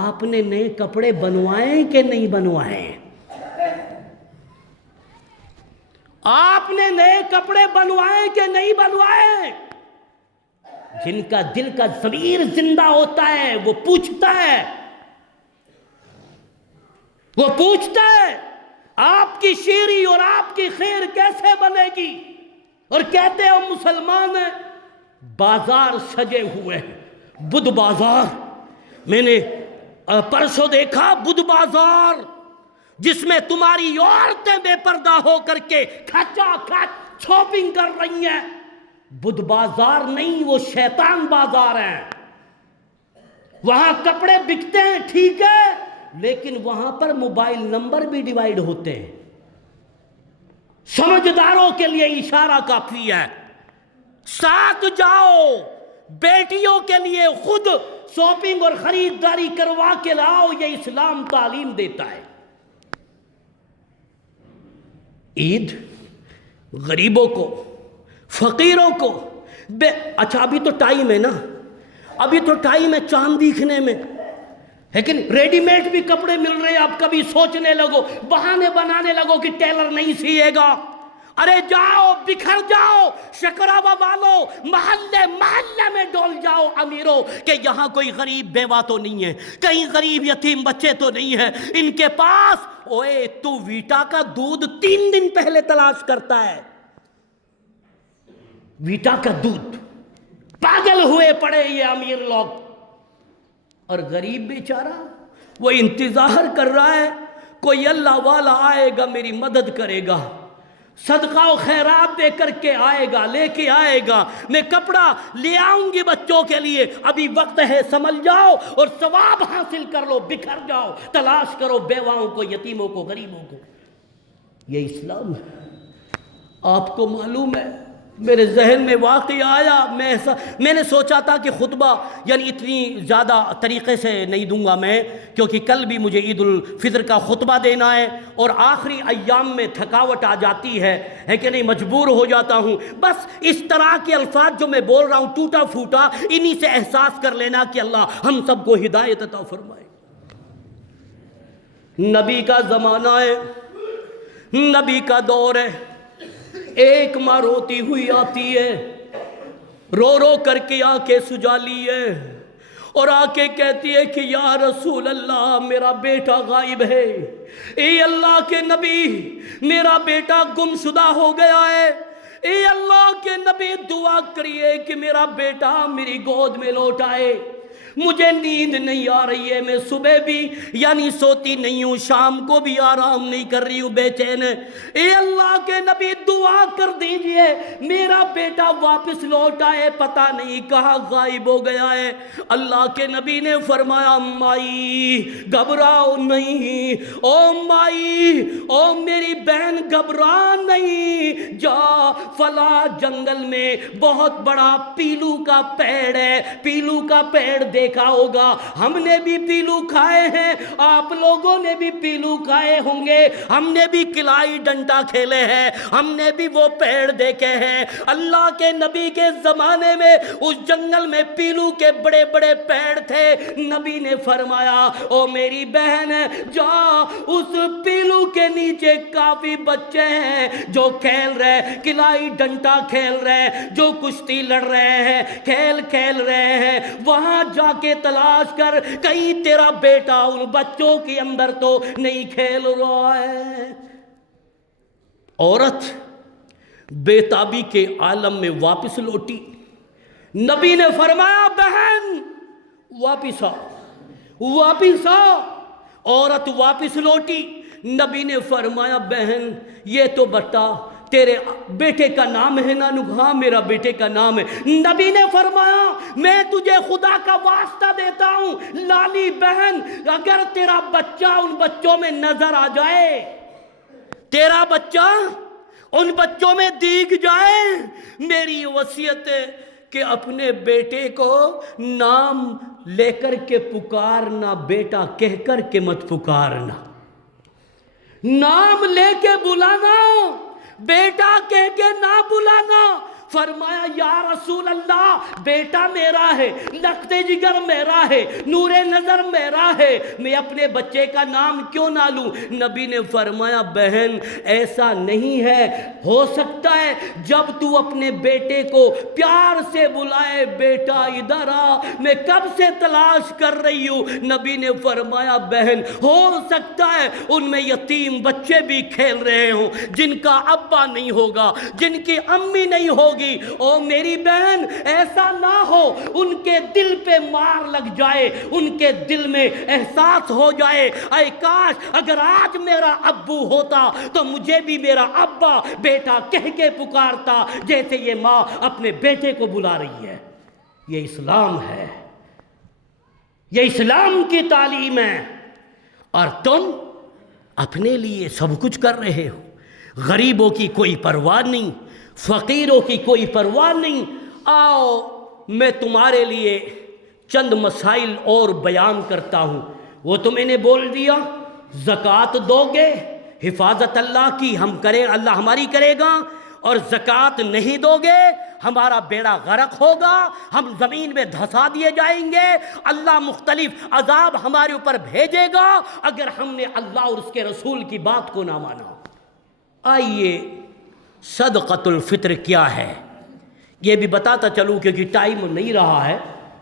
آپ نے نئے کپڑے بنوائے کہ نہیں بنوائے؟ آپ نے نئے کپڑے بنوائے کہ نہیں بنوائے؟ جن کا دل کا ضمیر زندہ ہوتا ہے وہ پوچھتا ہے، وہ پوچھتا ہے آپ کی شیری اور آپ کی خیر کیسے بنے گی؟ اور کہتے ہو مسلمان ہیں۔ بازار سجے ہوئے ہیں، بدھ بازار، میں نے پرسوں دیکھا بدھ بازار جس میں تمہاری عورتیں بے پردہ ہو کر کے کھچا کھچ شاپنگ کر رہی ہیں۔ بدھ بازار نہیں، وہ شیطان بازار ہے۔ وہاں کپڑے بکتے ہیں ٹھیک ہے، لیکن وہاں پر موبائل نمبر بھی ڈیوائیڈ ہوتے ہیں۔ سمجھداروں کے لیے اشارہ کافی ہے، ساتھ جاؤ۔ بیٹیوں کے لیے خود شاپنگ اور خریداری کروا کے لاؤ، یہ اسلام تعلیم دیتا ہے۔ عید غریبوں کو، فقیروں کو اچھا ابھی تو ٹائم ہے نا، ابھی تو ٹائم ہے چاند دیکھنے میں، لیکن ریڈی میڈ بھی کپڑے مل رہے ہیں۔ آپ کبھی سوچنے لگو، بہانے بنانے لگو کہ ٹیلر نہیں سیے گا، ارے جاؤ بکھر جاؤ، شکراوا والو محلے محلے میں ڈول جاؤ امیروں، کہ یہاں کوئی غریب بیوہ تو نہیں ہے، کہیں غریب یتیم بچے تو نہیں ہے ان کے پاس۔ اوے تو ویٹا کا دودھ 3 دن پہلے تلاش کرتا ہے، ویٹا کا دودھ، پاگل ہوئے پڑے یہ امیر لوگ، اور غریب بیچارہ وہ انتظار کر رہا ہے کوئی اللہ والا آئے گا میری مدد کرے گا، صدقہ و خیرات دے کر کے آئے گا، لے کے آئے گا، میں کپڑا لے آؤں گی بچوں کے لیے، ابھی وقت ہے سنبھل جاؤ اور ثواب حاصل کر لو، بکھر جاؤ، تلاش کرو بیواؤں کو، یتیموں کو، غریبوں کو۔ یہ اسلام ہے۔ آپ کو معلوم ہے میرے ذہن میں واقعہ آیا، میں نے سوچا تھا کہ خطبہ یعنی اتنی زیادہ طریقے سے نہیں دوں گا میں، کیونکہ کل بھی مجھے عید الفطر کا خطبہ دینا ہے اور آخری ایام میں تھکاوٹ آ جاتی ہے کہ نہیں، مجبور ہو جاتا ہوں۔ بس اس طرح کے الفاظ جو میں بول رہا ہوں ٹوٹا پھوٹا، انہی سے احساس کر لینا کہ اللہ ہم سب کو ہدایت عطا فرمائے۔ نبی کا زمانہ ہے، نبی کا دور ہے، ایک ماں روتی ہوئی آتی ہے، رو رو کر کے آنکھیں سجا لی ہے اور آ کے کہتی ہے کہ یا رسول اللہ میرا بیٹا غائب ہے، اے اللہ کے نبی میرا بیٹا گمشدہ ہو گیا ہے، اے اللہ کے نبی دعا کریے کہ میرا بیٹا میری گود میں لوٹ آئے، مجھے نیند نہیں آ رہی ہے، میں صبح بھی یعنی سوتی نہیں ہوں، شام کو بھی آرام نہیں کر رہی ہوں، بے چین ہے، اے اللہ کے نبی دعا کر دیجئے میرا بیٹا واپس لوٹ آئے، پتہ نہیں کہاں غائب ہو گیا ہے۔ اللہ کے نبی نے فرمایا مائی گھبراؤ نہیں، او مائی او میری بہن گھبرا نہیں، جا فلاں جنگل میں بہت بڑا پیلو کا پیڑ ہے، پیلو کا پیڑ دیکھا ہوگا، ہم نے بھی پیلو کھائے ہیں، آپ لوگوں نے بھی پیلو کھائے ہوں گے، ہم نے بھی کلائی ڈنڈا کھیلے ہیں، ہم نے بھی وہ پیڑ دیکھے ہیں۔ اللہ کے نبی کے زمانے میں اس جنگل میں پیلو کے بڑے بڑے پیڑ تھے، نبی نے فرمایا او میری بہن جا اس پیلو کے نیچے کافی بچے ہیں جو کھیل رہے، کلائی ڈنڈا کھیل رہے، جو کشتی لڑ رہے ہیں، کھیل کھیل رہے ہیں، وہاں جا کے تلاش کر کہیں تیرا بیٹا ان بچوں کے اندر تو نہیں کھیل رہا ہے۔ عورت بے تابی کے عالم میں واپس لوٹی، نبی نے فرمایا بہن واپس آ، واپس آ، عورت واپس لوٹی، نبی نے فرمایا بہن یہ تو بتا تیرے بیٹے کا نام ہے نا؟ ہاں میرا بیٹے کا نام ہے۔ نبی نے فرمایا میں تجھے خدا کا واسطہ دیتا ہوں لالی بہن، اگر تیرا بچہ ان بچوں میں نظر آ جائے، تیرا بچہ ان بچوں میں دیکھ جائے، میری وصیت ہے کہ اپنے بیٹے کو نام لے کر کے پکارنا، بیٹا کہہ کر کے مت پکارنا، نام لے کے بلانا، بیٹا کہہ کے نہ بلانا۔ فرمایا یا رسول اللہ بیٹا میرا ہے، لخت جگر میرا ہے، نور نظر میرا ہے، میں اپنے بچے کا نام کیوں نہ لوں؟ نبی نے فرمایا بہن ایسا نہیں ہے، ہو سکتا ہے جب تو اپنے بیٹے کو پیار سے بلائے بیٹا ادھر آ، میں کب سے تلاش کر رہی ہوں۔ نبی نے فرمایا بہن ہو سکتا ہے ان میں یتیم بچے بھی کھیل رہے ہوں جن کا ابا نہیں ہوگا، جن کی امی نہیں ہوگی، او میری بہن ایسا نہ ہو ان کے دل پہ مار لگ جائے، ان کے دل میں احساس ہو جائے اے کاش اگر آج میرا ابو ہوتا تو مجھے بھی میرا ابا بیٹا کہہ کے پکارتا جیسے یہ ماں اپنے بیٹے کو بلا رہی ہے۔ یہ اسلام ہے، یہ اسلام کی تعلیم ہے، اور تم اپنے لیے سب کچھ کر رہے ہو، غریبوں کی کوئی پرواہ نہیں، فقیروں کی کوئی پرواہ نہیں۔ آؤ میں تمہارے لیے چند مسائل اور بیان کرتا ہوں۔ وہ تو میں نے بول دیا، زکوٰۃ دو گے، حفاظت اللہ کی ہم کریں، اللہ ہماری کرے گا، اور زکوٰۃ نہیں دو گے ہمارا بیڑا غرق ہوگا، ہم زمین میں دھسا دیے جائیں گے، اللہ مختلف عذاب ہمارے اوپر بھیجے گا اگر ہم نے اللہ اور اس کے رسول کی بات کو نہ مانا۔ آئیے صدقۃ الفطر کیا ہے یہ بھی بتاتا چلوں، کیونکہ ٹائم نہیں رہا ہے،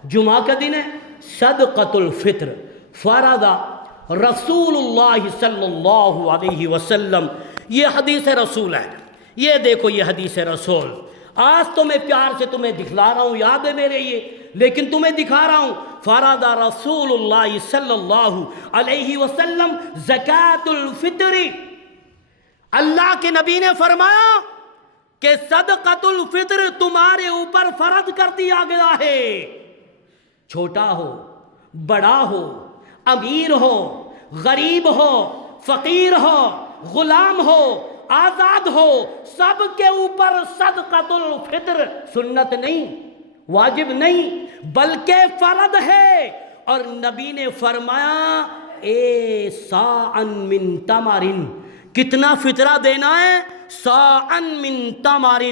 جمعہ کا دن ہے۔ صدقۃ الفطر فرض رسول اللہ صلی اللہ علیہ وسلم، یہ حدیث رسول ہے، یہ دیکھو یہ حدیث رسول۔ آج تو میں پیار سے تمہیں دکھلا رہا ہوں، یاد ہے میرے یہ، لیکن تمہیں دکھا رہا ہوں۔ فرض رسول اللہ صلی اللہ علیہ وسلم زکوٰۃ الفطر، اللہ کے نبی نے فرمایا کہ صدقۃ الفطر تمہارے اوپر فرض کر دیا گیا ہے، چھوٹا ہو بڑا ہو، امیر ہو غریب ہو، فقیر ہو غلام ہو آزاد ہو، سب کے اوپر صدقۃ الفطر سنت نہیں، واجب نہیں، بلکہ فرض ہے۔ اور نبی نے فرمایا صاعًا من تمر، کتنا فطرہ دینا ہے؟ صاعًا من تمر،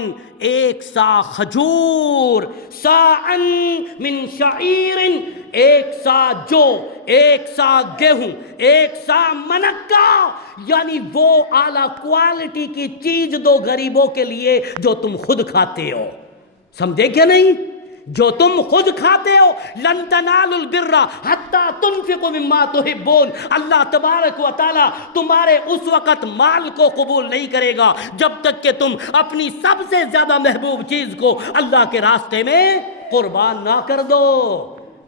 ایک سا کھجور، صاعًا من شعیر، ایک سا جو، ایک سا گیہوں، ایک سا منکہ، یعنی وہ اعلیٰ کوالٹی کی چیز دو غریبوں کے لیے جو تم خود کھاتے ہو، سمجھے کیا نہیں؟ جو تم خود کھاتے ہو، لن تنالوا البر حتی تنفقوا مما تحبون، اللہ تبارک و تعالی تمہارے اس وقت مال کو قبول نہیں کرے گا جب تک کہ تم اپنی سب سے زیادہ محبوب چیز کو اللہ کے راستے میں قربان نہ کر دو،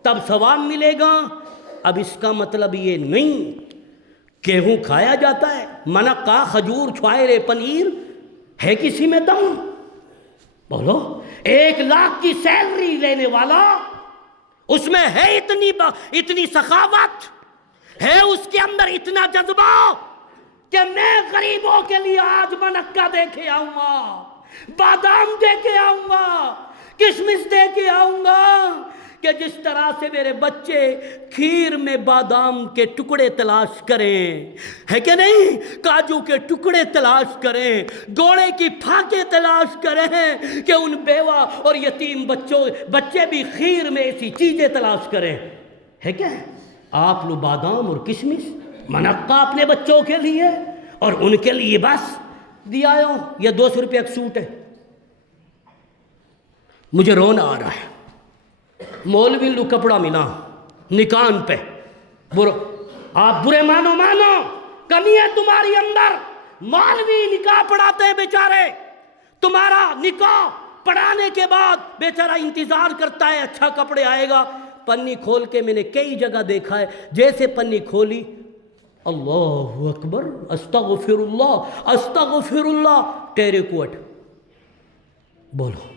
تب ثواب ملے گا۔ اب اس کا مطلب یہ نہیں گیہوں کھایا جاتا ہے، منقہ، کھجور، چھوائرے، پنیر، ہے کسی میں دم؟ بولو، 1,00,000 کی سیلری لینے والا، اس میں ہے اتنی سخاوت، ہے اس کے اندر اتنا جذبہ کہ میں غریبوں کے لیے آج منقہ دے کے آؤں گا، بادام دے کے آؤں گا، کشمش دے کے آؤں گا، کہ جس طرح سے میرے بچے کھیر میں بادام کے ٹکڑے تلاش کریں، ہے کہ نہیں، کاجو کے ٹکڑے تلاش کریں، گوڑے کی پھاکے تلاش کریں، کہ ان بیوہ اور یتیم بچے بھی کھیر میں ایسی چیزیں تلاش کریں، ہے کیا؟ آپ لو بادام اور کشمش منقہ اپنے بچوں کے لیے، اور ان کے لیے بس دیا ہو، یہ 200 روپے ایک سوٹ ہے۔ مجھے رونا آ رہا ہے، مولوی لو کپڑا ملا نکان پہ، آپ برے مانو کمی ہے تمہاری اندر، مولوی نکاح پڑھاتے ہیں بیچارے، تمہارا نکاح پڑھانے کے بعد بیچارہ انتظار کرتا ہے اچھا کپڑے آئے گا، پنی کھول کے میں نے کئی جگہ دیکھا ہے، جیسے پنی کھولی اللہ اکبر استغفر اللہ ٹیرے کوٹ، بولو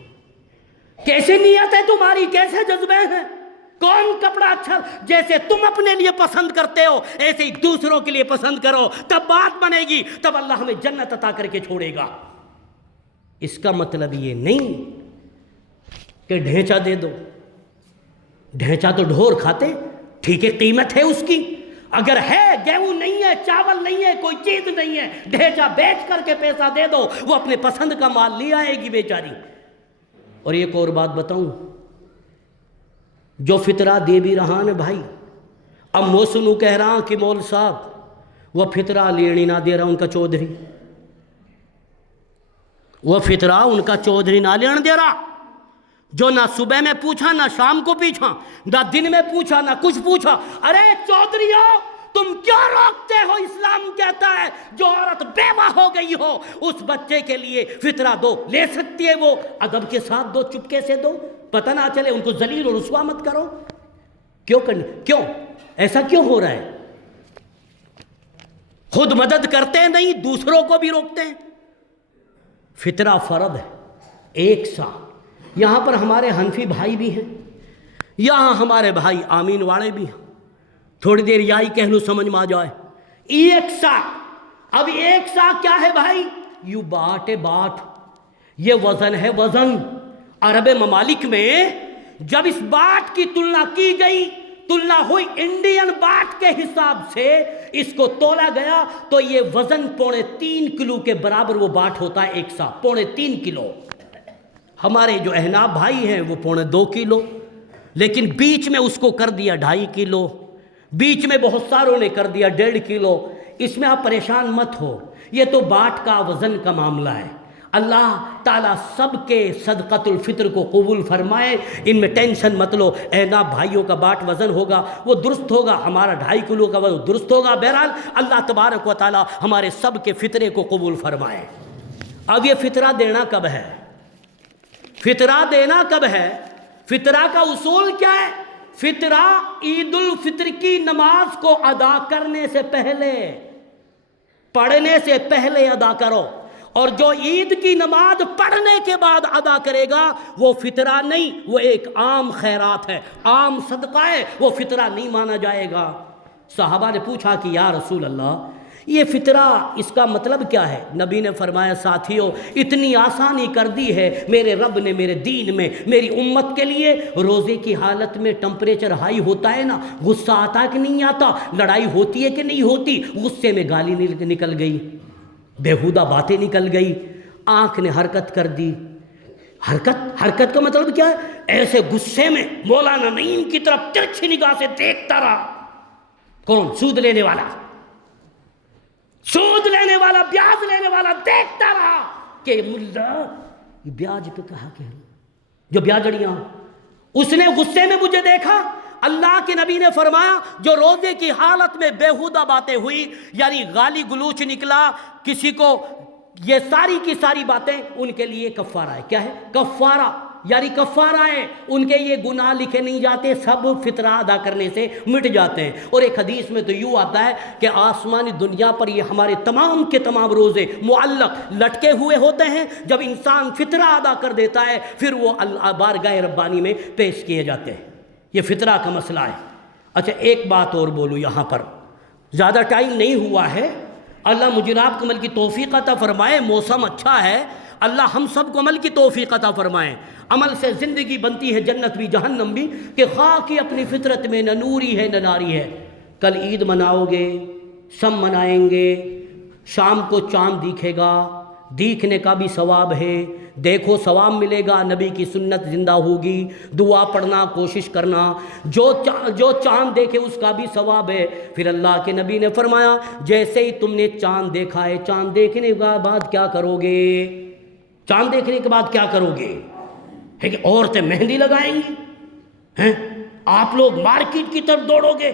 کیسے نیت ہے تمہاری، کیسے جذبے ہیں؟ کون کپڑا اچھا، جیسے تم اپنے لیے پسند کرتے ہو ایسے ہی دوسروں کے لیے پسند کرو، تب بات بنے گی، تب اللہ ہمیں جنت عطا کر کے چھوڑے گا۔ اس کا مطلب یہ نہیں کہ ڈھینچا دے دو، ڈھینچا تو ڈھور کھاتے، ٹھیک ہے قیمت ہے اس کی، اگر ہے گیہوں نہیں ہے، چاول نہیں ہے، کوئی چیز نہیں ہے، ڈھینچا بیچ کر کے پیسہ دے دو، وہ اپنے پسند کا مال لے آئے گی بیچاری۔ اور ایک اور بات بتاؤں، جو فطرہ دے بھی رہا نا بھائی، اب موسنو کہہ رہا کہ مول صاحب وہ فطرہ لینے نہ دے رہا ان کا چودھری، وہ فطرہ ان کا چودھری نہ لینے دے رہا، جو نہ صبح میں پوچھا نہ شام کو پوچھا نہ دن میں پوچھا نہ کچھ پوچھا، ارے چودھریوں تم کیوں روکتے ہو؟ اسلام کہتا ہے جو عورت بیوہ ہو گئی ہو اس بچے کے لیے فطرہ دو، لے سکتی ہے وہ، ادب کے ساتھ دو، چپکے سے دو، پتہ نہ چلے، ان کو ذلیل اور رسوا مت کرو۔ کیوں ایسا کیوں ہو رہا ہے؟ خود مدد کرتے نہیں، دوسروں کو بھی روکتے ہیں۔ فطرہ فرض ہے ایک سا، یہاں پر ہمارے حنفی بھائی بھی ہیں، یہاں ہمارے بھائی آمین والے بھی ہیں، تھوڑی دیر یائی کہہ لوں سمجھ میں آ جائے، ایک سا۔ اب ایک سا کیا ہے بھائی؟ یو باٹ، یہ وزن ہے، وزن عرب ممالک میں جب اس باٹ کی تلنا کی گئی، تلنا ہوئی انڈین باٹ کے حساب سے، اس کو تولا گیا تو یہ وزن 3.5 کلو کے برابر وہ باٹ ہوتا ہے ایک سا، 3.5 کلو۔ ہمارے جو احناف بھائی ہیں وہ 2.25 کلو، لیکن بیچ میں اس کو کر دیا 2.5 کلو، بیچ میں بہت ساروں نے کر دیا 1.5 کلو۔ اس میں آپ پریشان مت ہو، یہ تو باٹ کا وزن کا معاملہ ہے۔ اللہ تعالیٰ سب کے صدقۃ الفطر کو قبول فرمائے، ان میں ٹینشن مت لو۔ احناف بھائیوں کا باٹ وزن ہوگا وہ درست ہوگا، ہمارا 2.5 کلو کا وزن درست ہوگا۔ بہرحال اللہ تبارک و تعالیٰ ہمارے سب کے فطرے کو قبول فرمائے۔ اب یہ فطرہ دینا کب ہے؟ فطرہ دینا کب ہے؟ فطرہ کا اصول کیا ہے؟ فطرہ عید الفطر کی نماز کو ادا کرنے سے پہلے، پڑھنے سے پہلے ادا کرو، اور جو عید کی نماز پڑھنے کے بعد ادا کرے گا وہ فطرہ نہیں، وہ ایک عام خیرات ہے، عام صدقہ ہے، وہ فطرہ نہیں مانا جائے گا۔ صحابہ نے پوچھا کہ یا رسول اللہ یہ فطرہ اس کا مطلب کیا ہے؟ نبی نے فرمایا ساتھیو اتنی آسانی کر دی ہے میرے رب نے میرے دین میں میری امت کے لیے۔ روزے کی حالت میں ٹمپریچر ہائی ہوتا ہے نا، غصہ آتا ہے کہ نہیں آتا، لڑائی ہوتی ہے کہ نہیں ہوتی، غصے میں گالی نکل گئی، بیہودہ باتیں نکل گئی، آنکھ نے حرکت کر دی۔ حرکت کا مطلب کیا ہے؟ ایسے غصے میں مولانا نعیم کی طرف ترچھی نگاہ سے دیکھتا رہا۔ کون؟ سود لینے والا، سود لینے والا، بیاج لینے والا دیکھتا رہا کہ ملا بیاج پہ کہا کہ جو بیاجڑیاں، اس نے غصے میں مجھے دیکھا۔ اللہ کے نبی نے فرمایا جو روزے کی حالت میں بیہودہ باتیں ہوئی، یعنی گالی گلوچ نکلا کسی کو، یہ ساری کی ساری باتیں ان کے لیے کفارہ ہے۔ کیا ہے؟ کفارہ، یعنی کفارہ ہے، ان کے یہ گناہ لکھے نہیں جاتے، سب فطرہ ادا کرنے سے مٹ جاتے ہیں۔ اور ایک حدیث میں تو یوں آتا ہے کہ آسمانی دنیا پر یہ ہمارے تمام کے تمام روزے معلق لٹکے ہوئے ہوتے ہیں، جب انسان فطرہ ادا کر دیتا ہے پھر وہ بارگاہ ربانی میں پیش کیے جاتے ہیں۔ یہ فطرہ کا مسئلہ ہے۔ اچھا ایک بات اور بولوں یہاں پر، زیادہ ٹائم نہیں ہوا ہے، اللہ مجھے آپ کو عمل کی توفیق عطا فرمائے، موسم اچھا ہے، اللہ ہم سب کو عمل کی توفیق عطا فرمائے۔ عمل سے زندگی بنتی ہے، جنت بھی جہنم بھی، کہ خاکی اپنی فطرت میں نہ نوری ہے نہ ناری ہے۔ کل عید مناؤ گے، سب منائیں گے، شام کو چاند دیکھے گا، دیکھنے کا بھی ثواب ہے، دیکھو ثواب ملے گا، نبی کی سنت زندہ ہوگی، دعا پڑھنا کوشش کرنا، جو چاند دیکھے اس کا بھی ثواب ہے۔ پھر اللہ کے نبی نے فرمایا جیسے ہی تم نے چاند دیکھا ہے، چاند دیکھنے کے بعد کیا کرو گے؟ چاند دیکھنے کے بعد کیا کرو گے؟ ہے کہ عورتیں مہندی لگائیں گی، ہیں آپ لوگ مارکیٹ کی طرف دوڑو گے،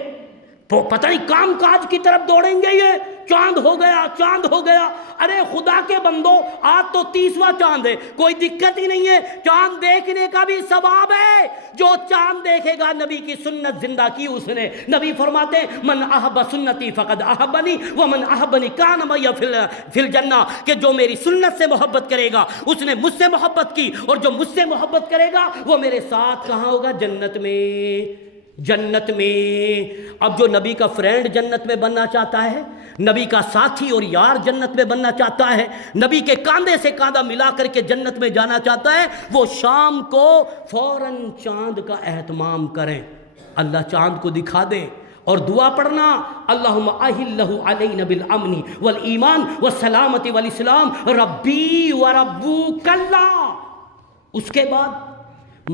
پتہ نہیں کام کاج کی طرف دوڑیں گے، یہ چاند ہو گیا، چاند ہو گیا۔ ارے خدا کے بندو آج تو 30واں چاند ہے، کوئی دقت ہی نہیں ہے، چاند دیکھنے کا بھی ثواب ہے۔ جو چاند دیکھے گا نبی کی سنت زندہ کی اس نے، نبی فرماتے ہیں من احب سنتی فقد احبنی ومن احبنی کان معی فی الجنہ، کہ جو میری سنت سے محبت کرے گا اس نے مجھ سے محبت کی، اور جو مجھ سے محبت کرے گا وہ میرے ساتھ کہاں ہوگا؟ جنت میں، جنت میں۔ اب جو نبی کا فرینڈ جنت میں بننا چاہتا ہے، نبی کا ساتھی اور یار جنت میں بننا چاہتا ہے، نبی کے کاندھے سے کاندھا ملا کر کے جنت میں جانا چاہتا ہے، وہ شام کو فوراً چاند کا اہتمام کریں، اللہ چاند کو دکھا دیں، اور دعا پڑھنا اللہم اہلہ علینا بالامن والایمان والسلامت والاسلام ربی وربک اللہ۔ اس کے بعد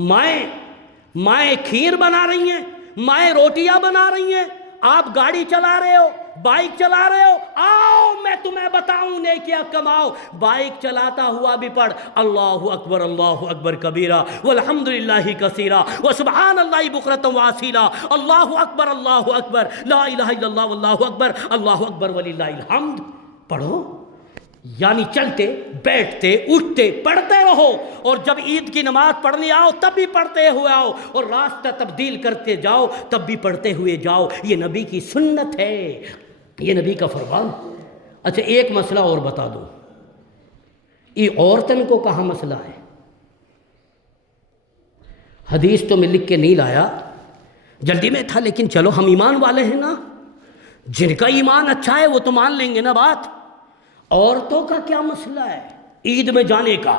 مائیں کھیر بنا رہی ہیں، مائیں روٹیاں بنا رہی ہیں، آپ گاڑی چلا رہے ہو، بائک چلا رہے ہو، آؤ میں تمہیں بتاؤں نیکیاں کماؤ۔ بائک چلاتا ہوا بھی پڑھ اللہ اکبر کبیرہ والحمدللہ کثیرہ وسبحان اللہ بکرۃ واسیلہ، اللہ اکبر لا الہ الا اللہ واللہ اکبر، اللہ اکبر وللہ الحمد پڑھو۔ یعنی چلتے بیٹھتے اٹھتے پڑھتے رہو، اور جب عید کی نماز پڑھنے آؤ تب بھی پڑھتے ہوئے آؤ، اور راستہ تبدیل کرتے جاؤ تب بھی پڑھتے ہوئے جاؤ۔ یہ نبی کی سنت ہے، یہ نبی کا فرمان۔ اچھا ایک مسئلہ اور بتا دو، یہ عورتن کو کہاں مسئلہ ہے؟ حدیث تو میں لکھ کے نہیں لایا، جلدی میں تھا، لیکن چلو ہم ایمان والے ہیں نا، جن کا ایمان اچھا ہے وہ تو مان لیں گے نا بات۔ عورتوں کا کیا مسئلہ ہے عید میں جانے کا؟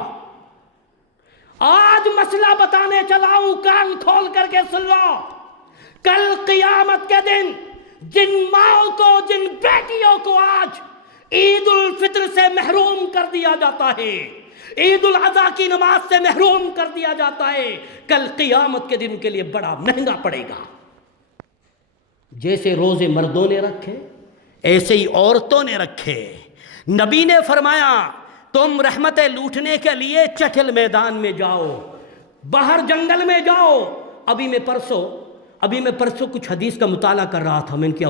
آج مسئلہ بتانے چلاؤں، کان کھول کر کے سن لو۔ کل قیامت کے دن جن ماؤں کو، جن بیٹیوں کو آج عید الفطر سے محروم کر دیا جاتا ہے، عید الاضحیٰ کی نماز سے محروم کر دیا جاتا ہے، کل قیامت کے دن کے لیے بڑا مہنگا پڑے گا۔ جیسے روزے مردوں نے رکھے ایسے ہی عورتوں نے رکھے۔ نبی نے فرمایا تم رحمتیں لوٹنے کے لیے چٹل میدان میں جاؤ، باہر جنگل میں جاؤ۔ ابھی میں پرسوں کچھ حدیث کا مطالعہ کر رہا تھا، میں نے کہا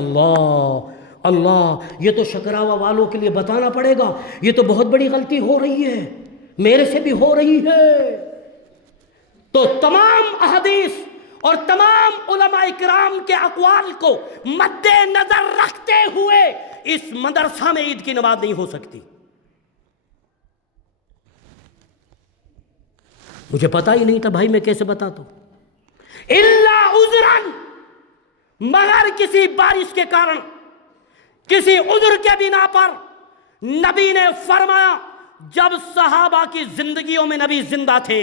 اللہ یہ تو شکراوا والوں کے لیے بتانا پڑے گا، یہ تو بہت بڑی غلطی ہو رہی ہے، میرے سے بھی ہو رہی ہے۔ تو تمام احادیث اور تمام علماء کرام کے اقوال کو مد نظر رکھتے ہوئے اس مدرسہ میں عید کی نماز نہیں ہو سکتی۔ مجھے پتا ہی نہیں تھا بھائی، میں کیسے بتاتا ہوں؟ الا عذرن، مگر کسی بارش کے کارن، کسی عذر کے بنا پر۔ نبی نے فرمایا جب صحابہ کی زندگیوں میں نبی زندہ تھے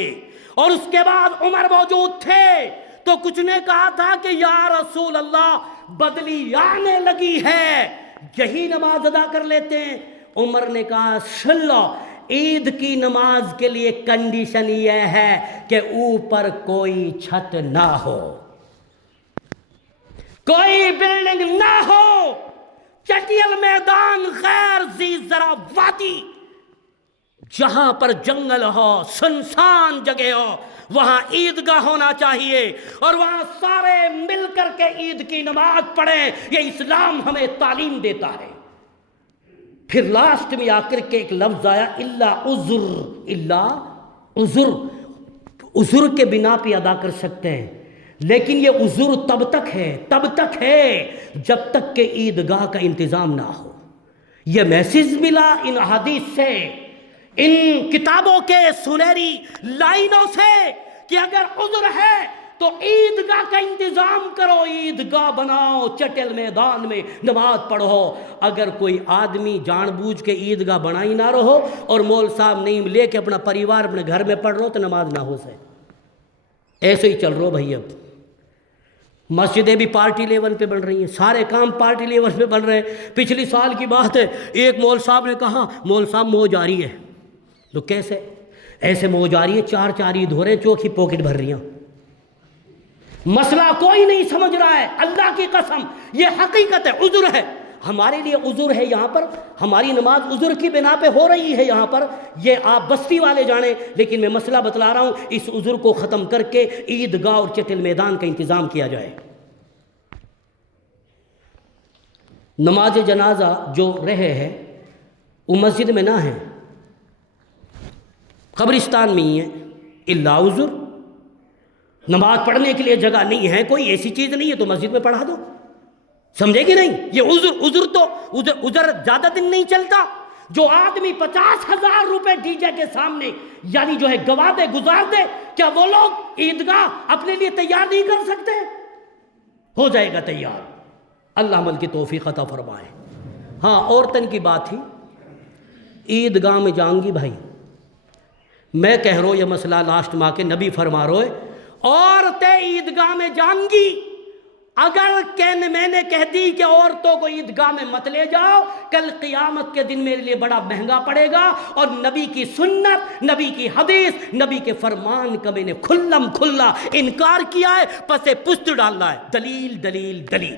اور اس کے بعد عمر موجود تھے تو کچھ نے کہا تھا کہ یا رسول اللہ بدلی آنے لگی ہے، یہی نماز ادا کر لیتے ہیں۔ عمر نے کہا سن لو، عید کی نماز کے لیے کنڈیشن یہ ہے کہ اوپر کوئی چھت نہ ہو، کوئی بلڈنگ نہ ہو، چٹیل میدان غیر ذی زرع وادی، جہاں پر جنگل ہو، سنسان جگہ ہو، وہاں عیدگاہ ہونا چاہیے اور وہاں سارے مل کر کے عید کی نماز پڑھیں۔ یہ اسلام ہمیں تعلیم دیتا ہے۔ پھر لاسٹ میں آ کر کے ایک لفظ آیا الا عذر، الا عذر، عذر کے بنا پہ ادا کر سکتے ہیں، لیکن یہ عذر تب تک ہے جب تک کہ عیدگاہ کا انتظام نہ ہو۔ یہ میسج ملا ان حدیث سے، ان کتابوں کے سنہری لائنوں سے کہ اگر عذر ہے تو عیدگاہ کا انتظام کرو، عیدگاہ بناؤ، چٹل میدان میں نماز پڑھو۔ اگر کوئی آدمی جان بوجھ کے عیدگاہ بنائی نہ رہو اور مول صاحب نہیں لے کے اپنا پریوار اپنے گھر میں پڑھ رہو تو نماز نہ ہو سکے۔ ایسے ہی چل رہو بھائی، اب مسجدیں بھی پارٹی لیول پہ بن رہی ہیں، سارے کام پارٹی لیول پہ بن رہے ہیں۔ پچھلی سال کی بات ہے، ایک مول صاحب نے کہا مول صاحب موج آ رہی ہے، تو کیسے؟ ایسے موج آ رہی ہے، چار عید ہو رہے ہیں، چوک ہی پاکٹ بھر رہی ہیں۔ مسئلہ کوئی نہیں سمجھ رہا ہے، اللہ کی قسم یہ حقیقت ہے، عذر ہے ہمارے لیے، عذر ہے یہاں پر، ہماری نماز عذر کی بنا پہ ہو رہی ہے یہاں پر، یہ آپ بستی والے جانیں، لیکن میں مسئلہ بتلا رہا ہوں، اس عذر کو ختم کر کے عیدگاہ اور چٹل میدان کا انتظام کیا جائے۔ نماز جنازہ جو رہے ہیں وہ مسجد میں نہ ہیں، قبرستان میں ہی ہیں، الا عذر، نماز پڑھنے کے لیے جگہ نہیں ہے، کوئی ایسی چیز نہیں ہے تو مسجد میں پڑھا دو، سمجھے گی نہیں؟ یہ عذر تو عذر زیادہ دن نہیں چلتا۔ جو آدمی 50,000 روپے ڈی جے کے سامنے یعنی جو ہے گوا دے، گزار دے، کیا وہ لوگ عیدگاہ اپنے لیے تیار نہیں کر سکتے؟ ہو جائے گا تیار، اللہ عمل کی توفیق عطا فرمائے۔ ہاں، عورتن کی بات تھی، عیدگاہ میں جائیں گی بھائی، میں کہہ رہا ہوں یہ مسئلہ لاسٹ ماہ کے نبی فرما رہے، عورتیں عیدگاہ میں جائیں گی، اگر میں نے کہہ دی کہ عورتوں کو عیدگاہ میں مت لے جاؤ، کل قیامت کے دن میرے لیے بڑا مہنگا پڑے گا، اور نبی کی سنت، نبی کی حدیث، نبی کے فرمان کا میں نے کھلا انکار کیا ہے، پس پشت ڈالنا ہے۔ دلیل دلیل دلیل۔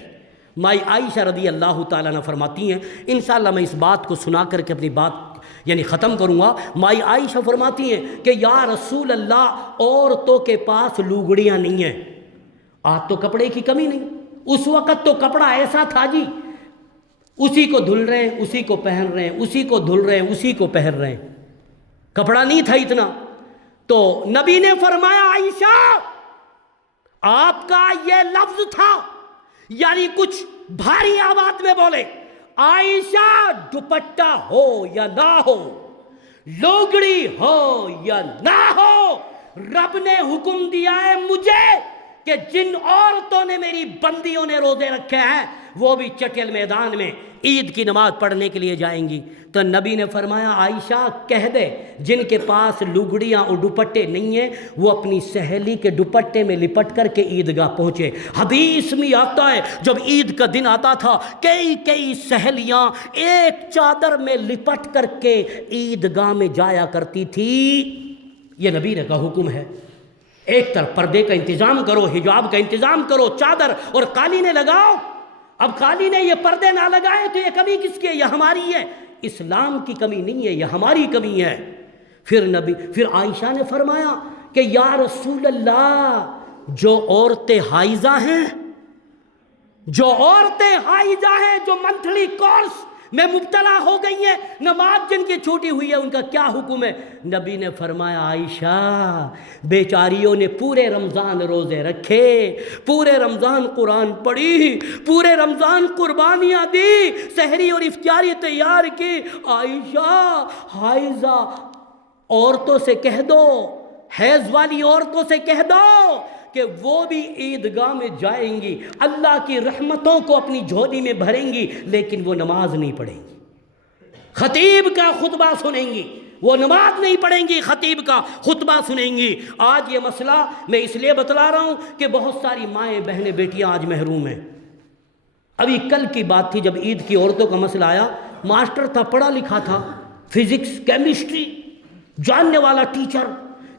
مائی عائشہ رضی اللہ تعالیٰ عنہ فرماتی ہیں، انشاءاللہ میں اس بات کو سنا کر کے اپنی بات یعنی ختم کروں گا۔ مائی عائشہ فرماتی ہیں کہ یا رسول اللہ، عورتوں کے پاس لوگڑیاں نہیں ہیں۔ آج تو کپڑے کی کمی نہیں، اس وقت تو کپڑا ایسا تھا جی، اسی کو دھل رہے ہیں، اسی کو پہن رہے ہیں، اسی کو دھل رہے ہیں، اسی کو پہن رہے ہیں، کپڑا نہیں تھا اتنا۔ تو نبی نے فرمایا عائشہ، آپ کا یہ لفظ تھا، یعنی کچھ بھاری آواز میں بولے، عائشہ دوپٹہ ہو یا نہ ہو، لوگڑی ہو یا نہ ہو، رب نے حکم دیا ہے مجھے کہ جن عورتوں نے، میری بندیوں نے روزے رکھے ہیں، وہ بھی چٹیل میدان میں عید کی نماز پڑھنے کے لیے جائیں گی۔ تو نبی نے فرمایا عائشہ کہہ دے جن کے پاس لگڑیاں اور دوپٹے نہیں ہیں وہ اپنی سہیلی کے دوپٹے میں لپٹ کر کے عیدگاہ پہنچے۔ حدیث میں آتا ہے جب عید کا دن آتا تھا کئی سہیلیاں ایک چادر میں لپٹ کر کے عیدگاہ میں جایا کرتی تھی۔ یہ نبی نے کا حکم ہے۔ ایک طرف پردے کا انتظام کرو، حجاب کا انتظام کرو، چادر اور قالینیں لگاؤ۔ اب قالینیں یہ پردے نہ لگائے تو یہ کمی کس کی ہے؟ یہ ہماری ہے۔ اسلام کی کمی نہیں ہے، یہ ہماری کمی ہے۔ پھر عائشہ نے فرمایا کہ یا رسول اللہ جو عورتیں حائضہ ہیں، جو منتھلی کورس میں مبتلا ہو گئی ہیں، نماز جن کی چھوٹی ہوئی ہے، ان کا کیا حکم ہے؟ نبی نے فرمایا عائشہ بیچاریوں نے پورے رمضان روزے رکھے، پورے رمضان قرآن پڑھی، پورے رمضان قربانیاں دی، سحری اور افطاری تیار کی۔ عائشہ حائضہ عورتوں سے کہہ دو، حیض والی عورتوں سے کہہ دو کہ وہ بھی عیدگاہ میں جائیں گی، اللہ کی رحمتوں کو اپنی جھولی میں بھریں گی، لیکن وہ نماز نہیں پڑھیں گی، خطیب کا خطبہ سنیں گی۔ وہ نماز نہیں پڑھیں گی، خطیب کا خطبہ سنیں گی۔ آج یہ مسئلہ میں اس لیے بتلا رہا ہوں کہ بہت ساری مائیں بہنیں بیٹیاں آج محروم ہیں۔ ابھی کل کی بات تھی جب عید کی عورتوں کا مسئلہ آیا، ماسٹر تھا، پڑھا لکھا تھا، فزکس کیمسٹری جاننے والا ٹیچر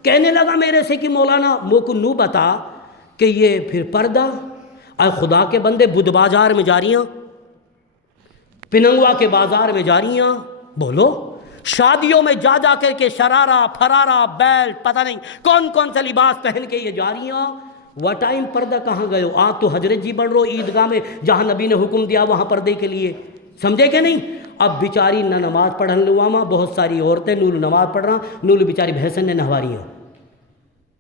کہنے لگا میرے سے کہ مولانا موکو نو بتا کہ یہ پھر پردہ اے خدا کے بندے بدھ بازار میں جا رہیاں، پننگوا کے بازار میں جا رہیاں، بولو شادیوں میں جا کر کے شرارہ پھرارہ بیلٹ پتہ نہیں کون سا لباس پہن کے یہ جا رہیاں۔ وہ ٹائم پردہ کہاں گئے ہو؟ آج تو حضرت جی بڑھ رہو عیدگاہ میں جہاں نبی نے حکم دیا وہاں پردے کے لیے، سمجھے کہ نہیں؟ اب بیچاری نہ نماز پڑھن لواما، بہت ساری عورتیں نول نماز پڑھ رہا، نول بیچاری بھینسن نے نہوا رہی ہیں۔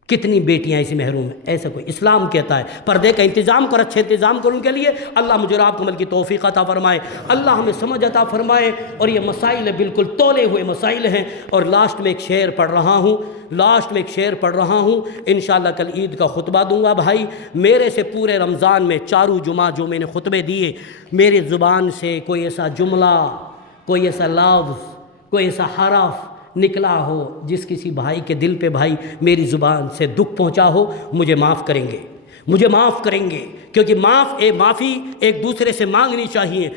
کتنی بیٹیاں ایسی محروم ہیں؟ ایسا کوئی اسلام کہتا ہے پردے کا انتظام کر، اچھے انتظام کر ان کے لیے۔ اللہ مجھے اور آپ کو عمل کی توفیق عطا فرمائے، اللہ ہمیں سمجھ عطا فرمائے۔ اور یہ مسائل بالکل تولے ہوئے مسائل ہیں۔ اور لاسٹ میں ایک شعر پڑھ رہا ہوں، انشاءاللہ کل عید کا خطبہ دوں گا۔ بھائی میرے سے پورے رمضان میں چاروں جمعہ جو میں نے خطبے دیے، میری زبان سے کوئی ایسا جملہ، کوئی ایسا لفظ، کوئی ایسا حرف نکلا ہو جس کسی بھائی کے دل پہ بھائی میری زبان سے دکھ پہنچا ہو، مجھے معاف کریں گے، کیونکہ معافی ایک دوسرے سے مانگنی چاہیے۔